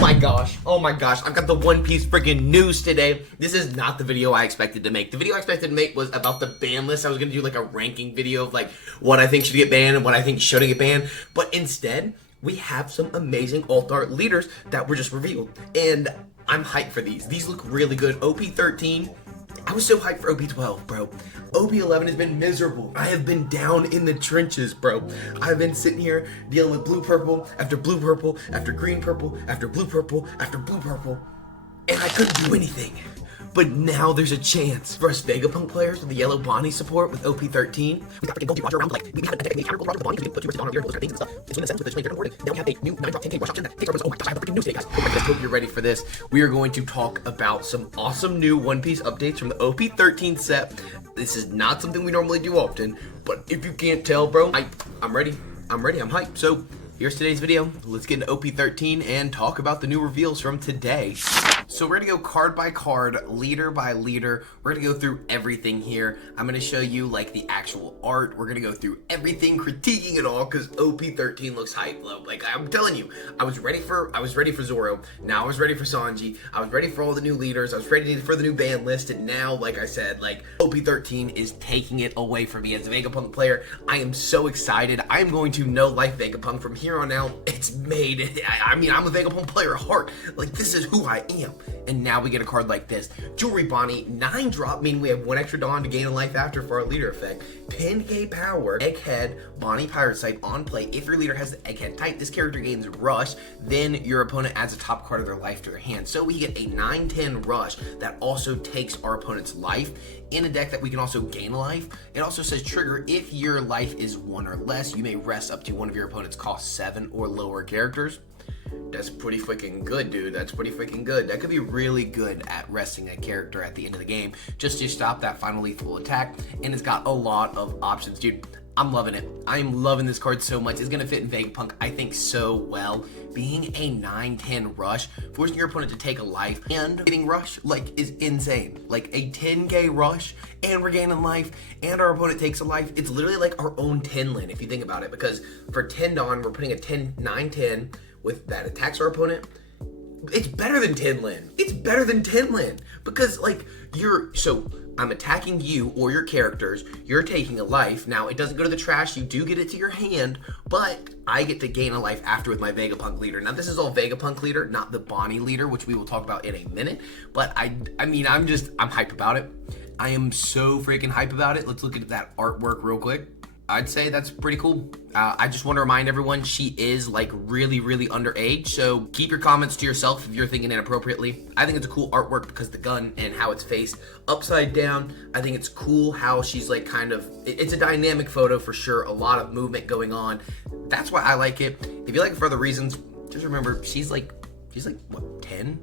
Oh my gosh, I've got the One Piece freaking news today. This is not the video I expected to make. The video I expected to make was about the ban list. I was gonna do like a ranking video of like what I think should get banned and what I think shouldn't get banned. But instead, we have some amazing alt art leaders that were just revealed. And I'm hyped for these. These look really good. OP13. I was so hyped for OP12, bro. OP11 has been miserable. I have been down in the trenches, bro. I've been sitting here dealing with blue purple after blue purple after green purple after blue purple after blue purple, and I couldn't do anything. But now there's a chance for us Vegapunk players with the yellow Bonney support with OP13. We got freaking gold Roger around play. We had a decade gold Roger with Bonney because we put 2 on our those things and stuff. It's when the sentence with the trade awarded. Now we have a new 9-drop 10K rush option that takes our oh my gosh, I have a freaking news today, guys. I hope you're ready for this. We are going to talk about some awesome new One Piece updates from the OP13 set. This is not something we normally do often, but if you can't tell, bro, I'm ready. I'm hyped. So here's today's video. Let's get into OP13 and talk about the new reveals from today. So we're gonna go card by card, leader by leader. We're gonna go through everything here. I'm gonna show you like the actual art. We're gonna go through everything, critiquing it all, because OP13 looks hype. Like I'm telling you, I was ready for Zoro. Now I was ready for Sanji. I was ready for all the new leaders. I was ready for the new ban list. And now, like I said, like OP13 is taking it away from me as a Vegapunk player. I am so excited. I am going to know life Vegapunk from here on out. It's made. I mean, I'm a Vegapunk player at heart. Like this is who I am. And now we get a card like this. Jewelry Bonney, 9-drop, meaning we have 1 extra Dawn to gain a life after for our leader effect. 10K power, Egghead, Bonney Pirate Sight on play. If your leader has the Egghead type, this character gains Rush, then your opponent adds a top card of their life to their hand. So we get a 9-10 Rush that also takes our opponent's life. In a deck that we can also gain a life. It also says trigger, if your life is 1 or less, you may rest up to one of your opponent's cost 7 or lower characters. That's pretty freaking good, dude. That's pretty freaking good. That could be really good at resting a character at the end of the game just to stop that final lethal attack. And it's got a lot of options, dude. I'm loving it. I am loving this card so much. It's going to fit in Vegapunk, I think, so well. Being a 9-10 rush, forcing your opponent to take a life and getting rush, like, is insane. Like, a 10K rush, and we're gaining life, and our opponent takes a life. It's literally like our own 10 lane, if you think about it, because for 10 Dawn, we're putting a 9-10 with that attacks our opponent. It's better than 10 Lin. It's better than 10 Lin because like I'm attacking you or your characters, you're taking a life. Now it doesn't go to the trash, you do get it to your hand, but I get to gain a life after with my Vegapunk leader. Now this is all Vegapunk leader, not the Bonney leader, which we will talk about in a minute, but I mean I'm hype about it. I am so freaking hype about it. Let's look at that artwork real quick. I'd say that's pretty cool. I just want to remind everyone she is like really underage, so keep your comments to yourself if you're thinking inappropriately. I think it's a cool artwork because the gun and how it's faced upside down. I think it's cool how she's like it's a dynamic photo for sure, a lot of movement going on. That's why I like it. If you like it for other reasons, just remember she's like what, 10,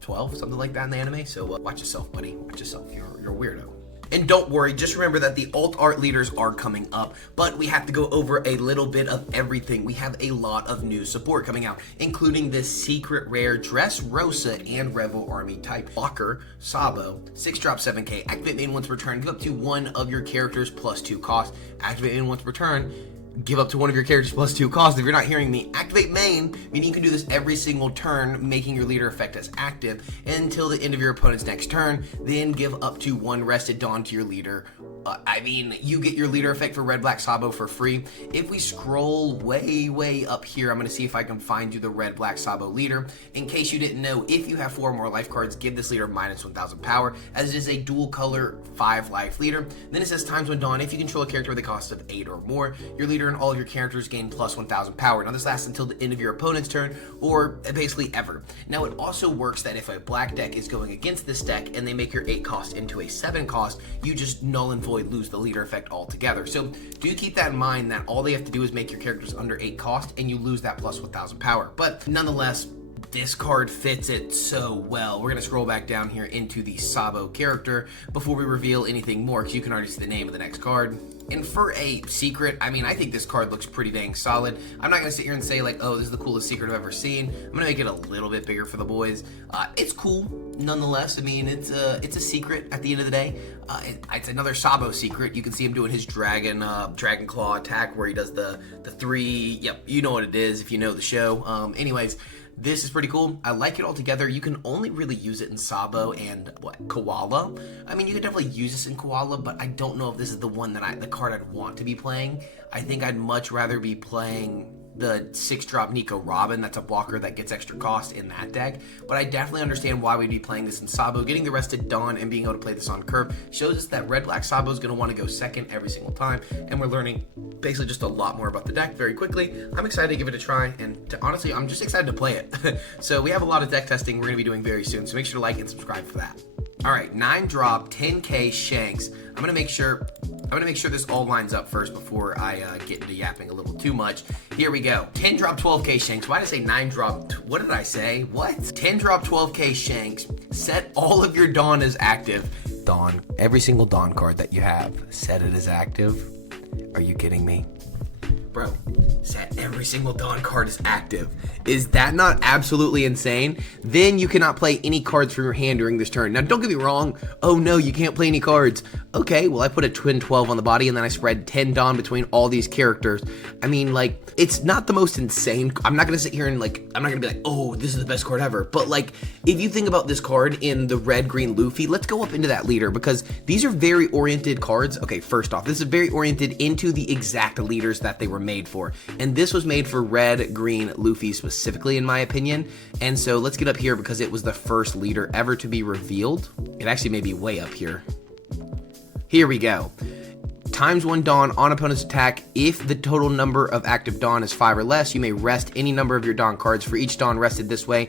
12, something like that in the anime. So watch yourself, buddy. Watch yourself. You're a weirdo. And don't worry, just remember that the alt art leaders are coming up, but we have to go over a little bit of everything. We have a lot of new support coming out, including this secret rare Dressrosa and Rebel Army type Walker Sabo, 6-drop 7K, activate main once per turn, give up to one of your characters plus 2 cost, activate main once per turn, give up to one of your characters plus 2 cost. If you're not hearing me, activate main, meaning you can do this every single turn, making your leader effect as active until the end of your opponent's next turn. Then give up to 1 rested Dawn to your leader. I mean, you get your leader effect for Red Black Sabo for free. If we scroll way up here, I'm going to see if I can find you the Red Black Sabo leader. In case you didn't know, if you have 4 or more life cards, give this leader minus 1000 power, as it is a dual color 5 life leader. Then it says times 1 Dawn. If you control a character with a cost of 8 or more, your leader and all of your characters gain plus 1000 power. Now this lasts until the end of your opponent's turn, or basically ever. Now it also works that if a black deck is going against this deck and they make your 8 cost into a 7 cost, you just null and void lose the leader effect altogether. So do keep that in mind, that all they have to do is make your characters under 8 cost and you lose that plus 1000 power. But nonetheless, this card fits it so well. We're gonna scroll back down here into the Sabo character before we reveal anything more, because you can already see the name of the next card. And for a secret, I mean, I think this card looks pretty dang solid. I'm not gonna sit here and say like, oh, this is the coolest secret I've ever seen. I'm gonna make it a little bit bigger for the boys. It's cool, nonetheless. I mean, it's a secret at the end of the day. It's another Sabo secret. You can see him doing his dragon claw attack where he does the 3. Yep, you know what it is if you know the show. Anyways, This is pretty cool. I like it all together. You can only really use it in Sabo and Koala. I mean, you could definitely use this in Koala, but I don't know if this is the one that the card I'd want to be playing. I think I'd much rather be playing the 6-drop Nico Robin. That's a blocker that gets extra cost in that deck, but I definitely understand why we'd be playing this in Sabo. Getting the Rested Dawn and being able to play this on curve shows us that red-black Sabo is going to want to go second every single time, and we're learning basically just a lot more about the deck very quickly. I'm excited to give it a try, and honestly, I'm just excited to play it. So we have a lot of deck testing we're going to be doing very soon, so make sure to like and subscribe for that. All right, 9-drop, 10K Shanks. I'm gonna make sure this all lines up first before I get into yapping a little too much. Here we go. 10-drop, 12K Shanks. Why did I say 9-drop? What did I say? What? 10-drop, 12K Shanks. Set all of your Dawn as active. Dawn. Every single Dawn card that you have, set it as active. Are you kidding me? Bro, set every single Dawn card as active. Is that not absolutely insane? Then you cannot play any cards from your hand during this turn. Now, don't get me wrong. Oh no, you can't play any cards. Okay, well, I put a twin 12 on the body and then I spread 10 Dawn between all these characters. I mean, like, it's not the most insane. I'm not gonna sit here and I'm not gonna be like, oh, this is the best card ever. But like, if you think about this card in the red-green Luffy, let's go up into that leader because these are very oriented cards. Okay, first off, this is very oriented into the exact leaders that they were made for. And this was made for red-green Luffy specifically, in my opinion. And so let's get up here because it was the first leader ever to be revealed. It actually may be way up here. Here we go. ×1 Dawn on opponent's attack. If the total number of active Dawn is 5 or less, you may rest any number of your Dawn cards. For each Dawn rested this way,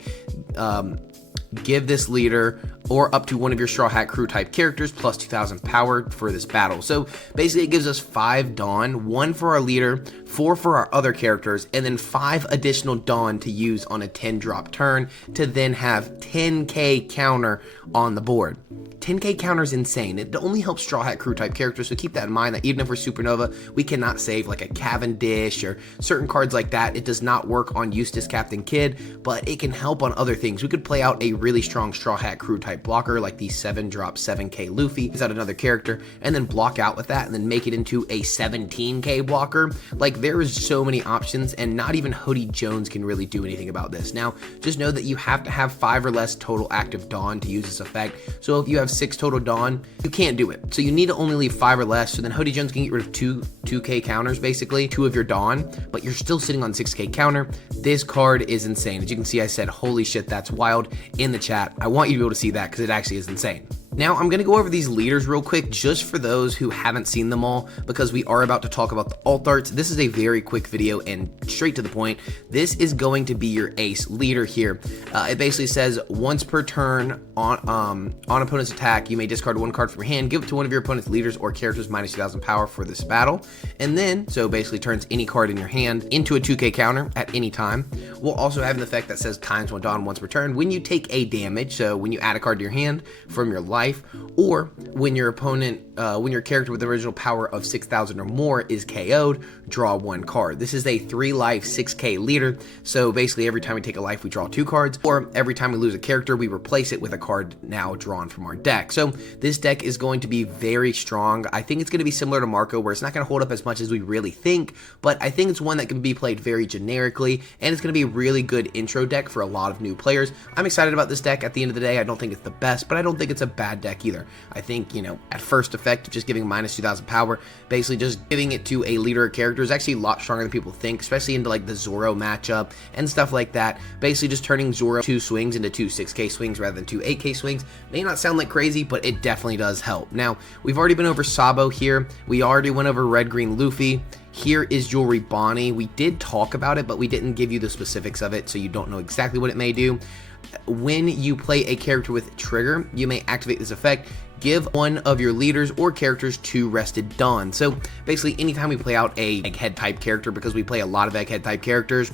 give this leader or up to one of your Straw Hat Crew type characters plus 2,000 power for this battle. So basically it gives us 5 Dawn, 1 for our leader, 4 for our other characters, and then 5 additional Dawn to use on a 10-drop turn to then have 10k counter on the board. 10k counter is insane. It only helps Straw Hat Crew type characters, so keep that in mind that even if we're Supernova, we cannot save like a Cavendish or certain cards like that. It does not work on Eustace Captain Kidd, but it can help on other things. We could play out a really strong Straw Hat Crew type blocker like the 7-drop 7k Luffy, is that another character, and then block out with that and then make it into a 17k blocker. Like, there is so many options, and not even Hoodie Jones can really do anything about this. Now, just know that you have to have 5 or less total active Dawn to use this effect. So if you have 6 total Dawn, you can't do it. So you need to only leave 5 or less, so then Hoodie Jones can get rid of 2k counters, basically, 2 of your Dawn, but you're still sitting on 6k counter. This card is insane. As you can see, I said, holy shit, that's wild in the chat. I want you to be able to see that because it actually is insane. Now, I'm going to go over these leaders real quick just for those who haven't seen them all because we are about to talk about the alt arts. This is a very quick video and straight to the point. This is going to be your ace leader here. It basically says once per turn on opponent's attack, you may discard 1 card from your hand, give it to one of your opponent's leaders or characters minus 2,000 power for this battle. And then, so basically turns any card in your hand into a 2k counter at any time. We'll also have an effect that says ×1 Dawn once per turn when you take a damage. So when you add a card to your hand from your life, or when your opponent, when your character with the original power of 6,000 or more is KO'd, draw 1 card. This is a 3-life 6k leader, so basically every time we take a life we draw 2 cards, or every time we lose a character we replace it with a card now drawn from our deck. So this deck is going to be very strong. I think it's going to be similar to Marco, where it's not going to hold up as much as we really think, but I think it's one that can be played very generically, and it's going to be a really good intro deck for a lot of new players. I'm excited about this deck. At the end of the day, I don't think it's the best, but I don't think it's a bad deck either. I think, you know, at first effect, just giving minus 2,000 power, basically just giving it to a leader character is actually a lot stronger than people think, especially into like the Zoro matchup and stuff like that. Basically just turning Zoro 2 swings into 2 6k swings rather than 2 8k swings may not sound like crazy, but it definitely does help. Now, we've already been over Sabo here. We already went over red-green Luffy. Here is Jewelry Bonney. We did talk about it, but we didn't give you the specifics of it, so you don't know exactly what it may do. When you play a character with Trigger, you may activate this effect. Give one of your leaders or characters 2 rested Dawn. So basically, anytime we play out a Egghead type character, because we play a lot of Egghead type characters,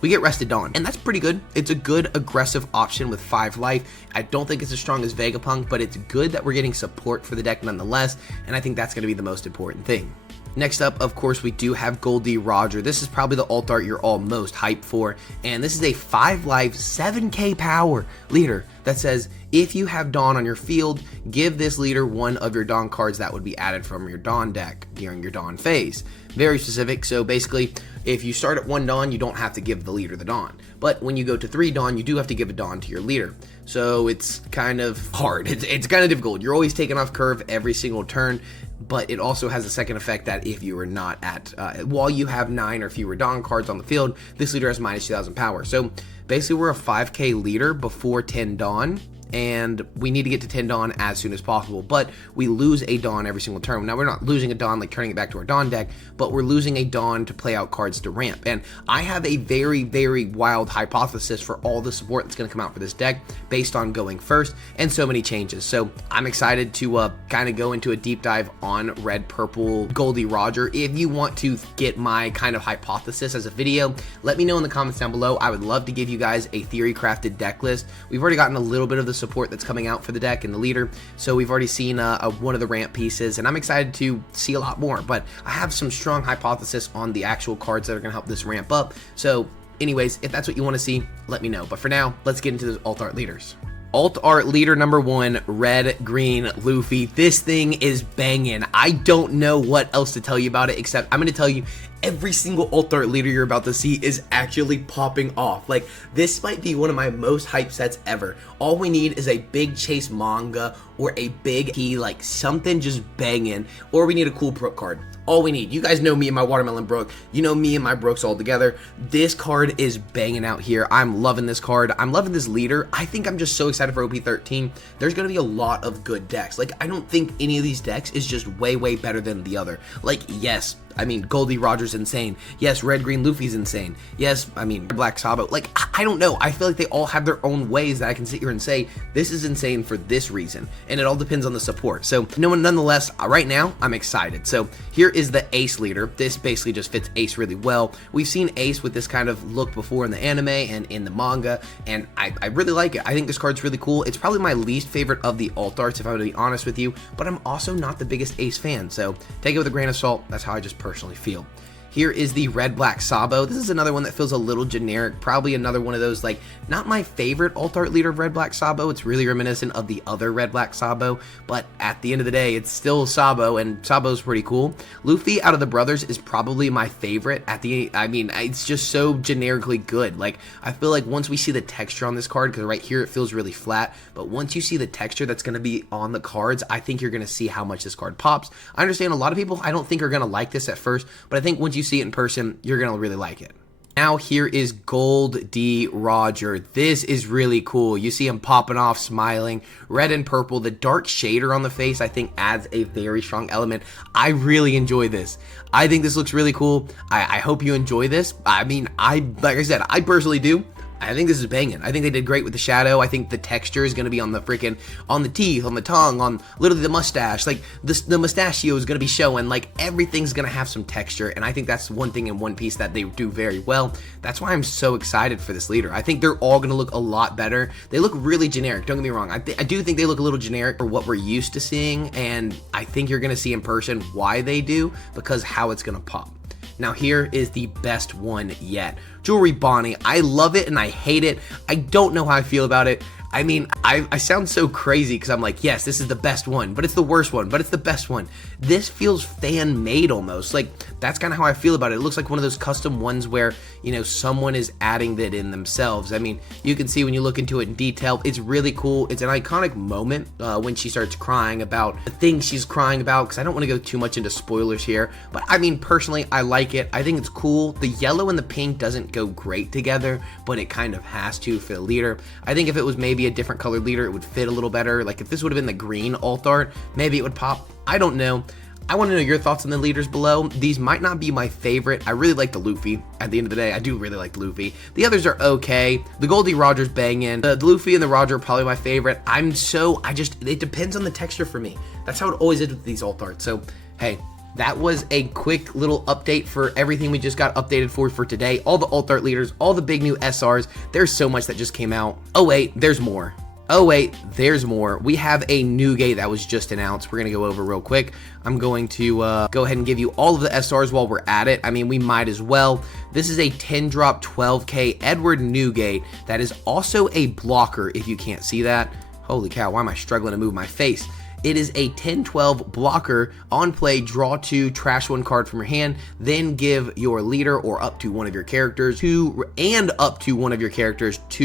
we get rested Dawn, and that's pretty good. It's a good aggressive option with 5 life. I don't think it's as strong as Vegapunk, but it's good that we're getting support for the deck nonetheless, and I think that's going to be the most important thing. Next up, of course, we do have Goldie Roger. This is probably the alt art you're all most hyped for, and this is a 5-life, 7k power leader that says, if you have Dawn on your field, give this leader one of your Dawn cards that would be added from your Dawn deck during your Dawn phase. very specific. So basically, if you start at 1 Dawn, you don't have to give the leader the Dawn. But when you go to 3 Dawn, you do have to give a Dawn to your leader. So it's kind of hard. It's kind of difficult. You're always taking off curve every single turn, but it also has a second effect that if you are not at, while you have 9 or fewer Dawn cards on the field, this leader has minus 2,000 power. So basically, we're a 5k leader before 10 Dawn, and we need to get to 10 Dawn as soon as possible, but we lose a Dawn every single turn. Now, we're not losing a Dawn like turning it back to our Dawn deck, but we're losing a Dawn to play out cards to ramp. And I have a very, very wild hypothesis for all the support that's going to come out for this deck based on going first and so many changes. So I'm excited to kind of go into a deep dive on Red, Purple, Goldie, Roger. If you want to get my kind of hypothesis as a video, let me know in the comments down below. I would love to give you guys a theory crafted deck list. We've already gotten a little bit of the support that's coming out for the deck and the leader, so we've already seen one of the ramp pieces, and I'm excited to see a lot more, but I have some strong hypothesis on the actual cards that are going to help this ramp up. So anyways, if that's what you want to see, let me know. But for now, let's get into the alt art leaders. Alt art leader number 1, red, green, Luffy. This thing is banging. I don't know what else to tell you about it, except I'm going to tell you every single alt art leader you're about to see is actually popping off. Like, this might be one of my most hype sets ever. All we need is a big chase manga or a big key, like something just banging, or we need a cool Brook card. All we need. You guys know me and my Watermelon Brook. You know me and my Brooks all together. This card is banging out here. I'm loving this card. I'm loving this leader. I think I'm just so excited for OP13. There's going to be a lot of good decks. Like, I don't think any of these decks is just way, way better than the other. Like, yes, I mean, Goldie Roger's insane. Yes, Red Green Luffy's insane. Yes, I mean, Black Sabo. Like, I don't know. I feel like they all have their own ways that I can sit here and say, this is insane for this reason. And it all depends on the support. So, nonetheless, right now, I'm excited. So, here is the Ace leader. This basically just fits Ace really well. We've seen Ace with this kind of look before in the anime and in the manga, and I really like it. I think this card's really cool. It's probably my least favorite of the alt arts, if I'm going to be honest with you, but I'm also not the biggest Ace fan. So, take it with a grain of salt. That's how I just personally feel. Here is the Red Black Sabo. This is another one that feels a little generic, probably another one of those, like, not my favorite alt art leader of Red Black Sabo. It's really reminiscent of the other Red Black Sabo, but at the end of the day, it's still Sabo, and Sabo's pretty cool. Luffy out of the brothers is probably my favorite. I mean, it's just so generically good. Like, I feel like once we see the texture on this card, because right here it feels really flat, but once you see the texture that's going to be on the cards, I think you're going to see how much this card pops. I understand a lot of people I don't think are going to like this at first, but I think once you see it in person, you're gonna really like it. Now here is Gold D Roger. This is really cool. You see him popping off, smiling, red and purple. The dark shader on the face, I think, adds a very strong element. I really enjoy this. I think this looks really cool. I hope you enjoy this. I mean, like I said, I personally do. I think this is banging. I think they did great with the shadow. I think the texture is going to be on the freaking, on the teeth, on the tongue, on literally the mustache. Like, the mustachio is going to be showing. Like, everything's going to have some texture, and I think that's one thing in One Piece that they do very well. That's why I'm so excited for this leader. I think they're all going to look a lot better. They look really generic, don't get me wrong. I do think they look a little generic for what we're used to seeing, and I think you're going to see in person why they do, because how it's going to pop. Now here is the best one yet. Jewelry Bonney. I love it and I hate it. I don't know how I feel about it. I mean, I sound so crazy because I'm like, yes, this is the best one, but it's the worst one, but it's the best one. This feels fan-made almost. Like, that's kind of how I feel about it. It looks like one of those custom ones where, you know, someone is adding that in themselves. I mean, you can see when you look into it in detail, it's really cool. It's an iconic moment when she starts crying about the things she's crying about, because I don't want to go too much into spoilers here, but I mean, personally, I like it. I think it's cool. The yellow and the pink doesn't go great together, but it kind of has to for the leader. I think if it was maybe a different colored leader, it would fit a little better. Like, if this would have been the green alt art, maybe it would pop. I don't know. I want to know your thoughts on the leaders below. These might not be my favorite. I really like the Luffy. At the end of the day, I do really like the Luffy. The others are okay. The Goldie Roger's banging. The Luffy and the Roger are probably my favorite. It depends on the texture for me. That's how it always is with these alt arts. So, hey, that was a quick little update for everything we just got updated for today. All the alt art leaders, all the big new SRs. There's so much that just came out. Oh wait, there's more. Oh wait, there's more. We have a Newgate that was just announced. We're gonna go over real quick. I'm going to go ahead and give you all of the SRs while we're at it. I mean, we might as well. This is a 10-drop 12K Edward Newgate that is also a blocker, if you can't see that. Holy cow, why am I struggling to move my face? It is a 10-12 blocker. On play, draw 2, trash 1 card from your hand, then give your leader or up to one of your characters 2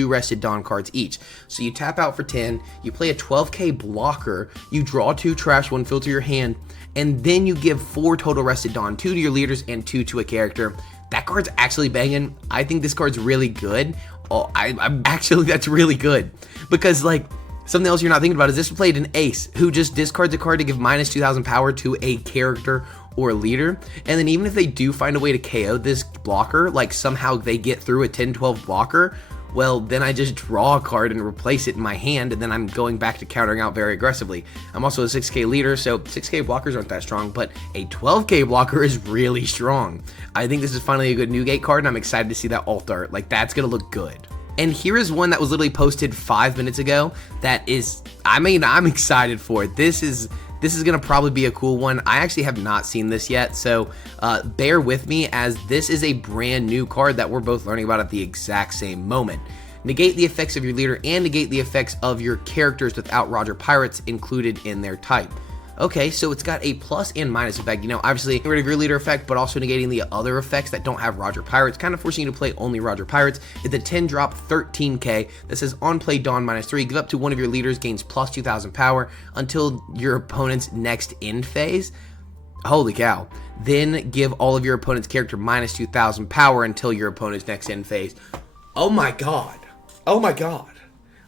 rested Dawn cards each. So you tap out for 10, you play a 12k blocker, you draw 2, trash 1, filter your hand, and then you give 4 total rested Dawn, 2 to your leaders and 2 to a character. That card's actually banging. I think this card's really good. Oh, I'm actually, that's really good. Because, like, something else you're not thinking about is this played an ace who just discards a card to give minus 2,000 power to a character or leader. And then even if they do find a way to KO this blocker, like somehow they get through a 10-12 blocker, well, then I just draw a card and replace it in my hand, and then I'm going back to countering out very aggressively. I'm also a 6k leader, so 6k blockers aren't that strong, but a 12k blocker is really strong. I think this is finally a good Newgate card, and I'm excited to see that alt art. Like, that's gonna look good. And here is one that was literally posted 5 minutes ago that is, I mean, I'm excited for it. This is gonna probably be a cool one. I actually have not seen this yet, so bear with me, as this is a brand new card that we're both learning about at the exact same moment. Negate the effects of your leader and negate the effects of your characters without Roger Pirates included in their type. Okay, so it's got a plus and minus effect. You know, obviously getting rid of your leader effect, but also negating the other effects that don't have Roger Pirates, kind of forcing you to play only Roger Pirates. It's a 10 drop 13k that says on play Dawn -3, give up to one of your leaders, gains plus 2,000 power until your opponent's next end phase. Holy cow. Then give all of your opponent's character minus 2,000 power until your opponent's next end phase. Oh my god. Oh my god.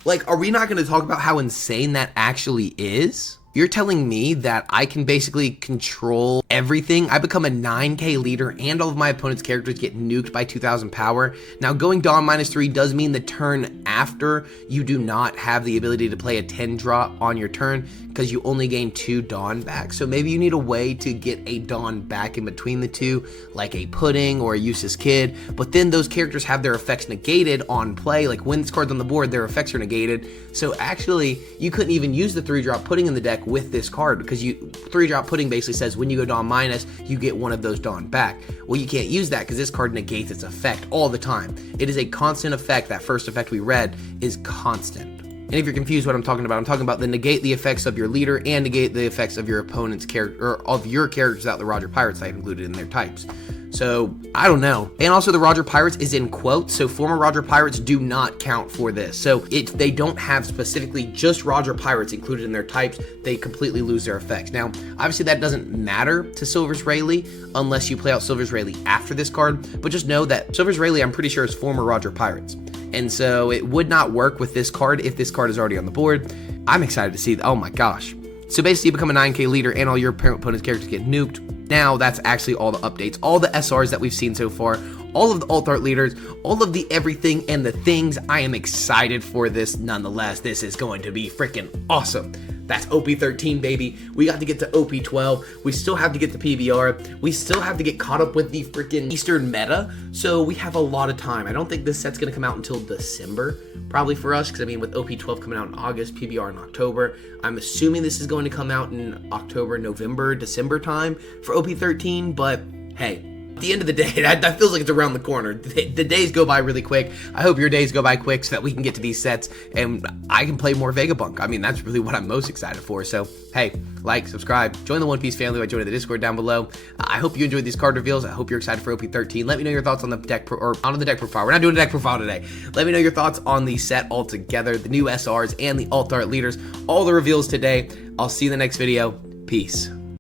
Like, are we not going to talk about how insane that actually is? You're telling me that I can basically control everything. I become a 9k leader and all of my opponent's characters get nuked by 2,000 power. Now, going Dawn -3 does mean the turn after you do not have the ability to play a 10 drop on your turn because you only gain 2 Dawn back. So maybe you need a way to get a Dawn back in between the two, like a Pudding or a Useless Kid. But then those characters have their effects negated on play. Like when this card's on the board, their effects are negated. So actually, you couldn't even use the 3-drop Pudding in the deck with this card, because 3-drop Pudding basically says when you go Dawn minus, you get one of those Dawn back. Well, you can't use that because this card negates its effect all the time. It is a constant effect. That first effect we read is constant. And if you're confused what I'm talking about the negate the effects of your leader and negate the effects of your opponent's character, or of your characters without the Roger Pirates type included in their types. So, I don't know. And also the Roger Pirates is in quotes, so former Roger Pirates do not count for this. So if they don't have specifically just Roger Pirates included in their types, they completely lose their effects. Now, obviously that doesn't matter to Silver's Rayleigh unless you play out Silver's Rayleigh after this card, but just know that Silver's Rayleigh, I'm pretty sure, is former Roger Pirates. And so it would not work with this card if this card is already on the board. I'm excited to see, oh my gosh. So basically you become a 9k leader and all your opponent's characters get nuked. Now that's actually all the updates, all the SRs that we've seen so far, all of the alt art leaders, all of the everything and the things. I am excited for this nonetheless. This is going to be freaking awesome. That's OP13, baby. We got to get to OP12. We still have to get the PBR. We still have to get caught up with the freaking Eastern meta. So we have a lot of time. I don't think this set's going to come out until December, probably for us. Because, I mean, with OP12 coming out in August, PBR in October, I'm assuming this is going to come out in October, November, December time for OP13. But, hey, at the end of the day, that feels like it's around the corner. The days go by really quick. I hope your days go by quick so that we can get to these sets and I can play more Vegabunk. I mean, that's really what I'm most excited for. So, hey, like, subscribe, join the One Piece family by joining the Discord down below. I hope you enjoyed these card reveals. I hope you're excited for OP13. Let me know your thoughts on the deck, on the deck profile. We're not doing a deck profile today. Let me know your thoughts on the set altogether, the new SRs and the alt art leaders, all the reveals today. I'll see you in the next video. Peace.